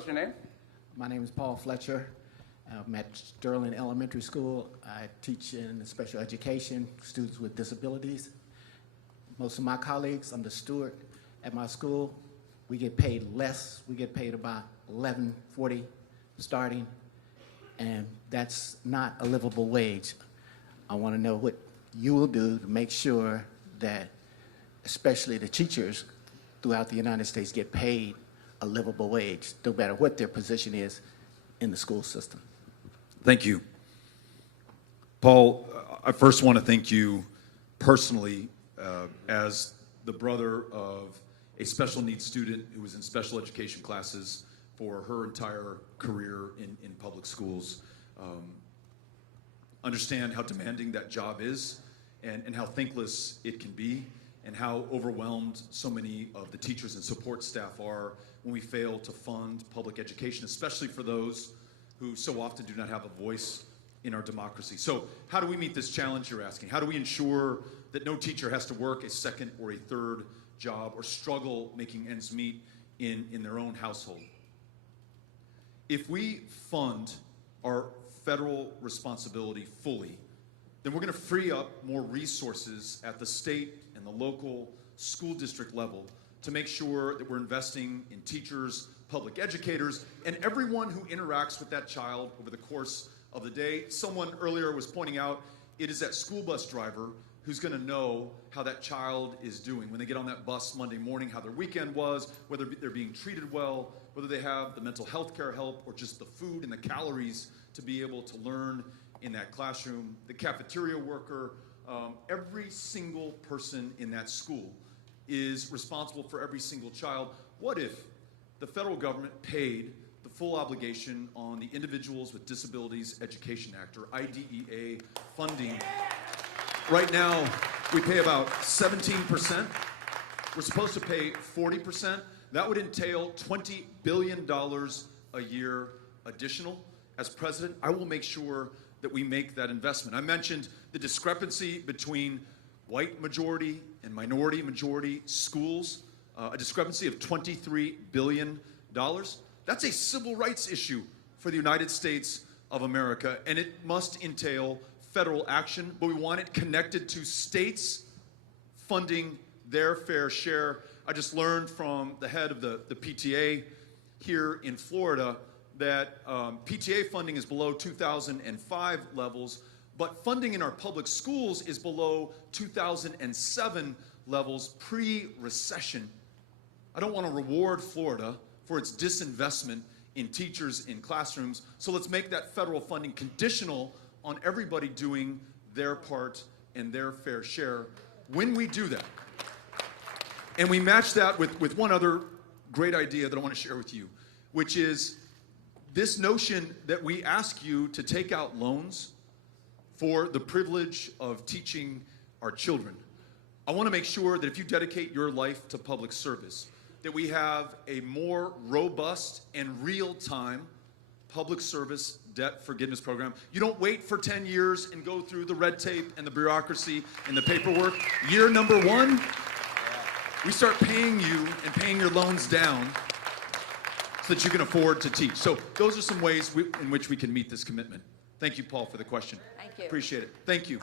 us your name. My name is Paul Fletcher. I'm at Sterling Elementary School. I teach in special education, students with disabilities. Most of my colleagues, I'm the steward at my school. We get paid less. We get paid about $11.40 starting, and that's not a livable wage. I want to know what you will do to make sure that especially the teachers throughout the United States get paid a livable wage, no matter what their position is in the school system. Thank you. Paul, I first want to thank you personally as the brother of a special needs student who was in special education classes for her entire career in public schools. Understand how demanding that job is and how thankless it can be and how overwhelmed so many of the teachers and support staff are when we fail to fund public education, especially for those who so often do not have a voice in our democracy. So how do we meet this challenge, you're asking? How do we ensure that no teacher has to work a second or a third job or struggle making ends meet in their own household? If we fund our federal responsibility fully, then we're going to free up more resources at the state and the local school district level to make sure that we're investing in teachers, public educators, and everyone who interacts with that child over the course of the day. Someone earlier was pointing out it is that school bus driver who's going to know how that child is doing when they get on that bus Monday morning, how their weekend was, whether they're being treated well, whether they have the mental health care help or just the food and the calories to be able to learn in that classroom. The cafeteria worker, every single person in that school is responsible for every single child. What if the federal government paid the full obligation on the Individuals with Disabilities Education Act, or IDEA funding? Right now, we pay about 17%. We're supposed to pay 40%. That would entail $20 billion a year additional. As president, I will make sure that we make that investment. I mentioned the discrepancy between white majority and minority majority schools, a discrepancy of $23 billion. That's a civil rights issue for the United States of America, and it must entail federal action, but we want it connected to states funding their fair share. I just learned from the head of the PTA here in Florida that PTA funding is below 2005 levels, but funding in our public schools is below 2007 levels pre-recession. I don't want to reward Florida for its disinvestment in teachers in classrooms, so let's make that federal funding conditional on everybody doing their part and their fair share. When we do that, and we match that with one other great idea that I want to share with you, which is this notion that we ask you to take out loans for the privilege of teaching our children. I want to make sure that if you dedicate your life to public service, that we have a more robust and real-time public service debt forgiveness program. You don't wait for 10 years and go through the red tape and the bureaucracy and the paperwork. Year number one, we start paying you and paying your loans down so that you can afford to teach. So those are some ways in which we can meet this commitment. Thank you, Paul, for the question. Thank you. Appreciate it. Thank you.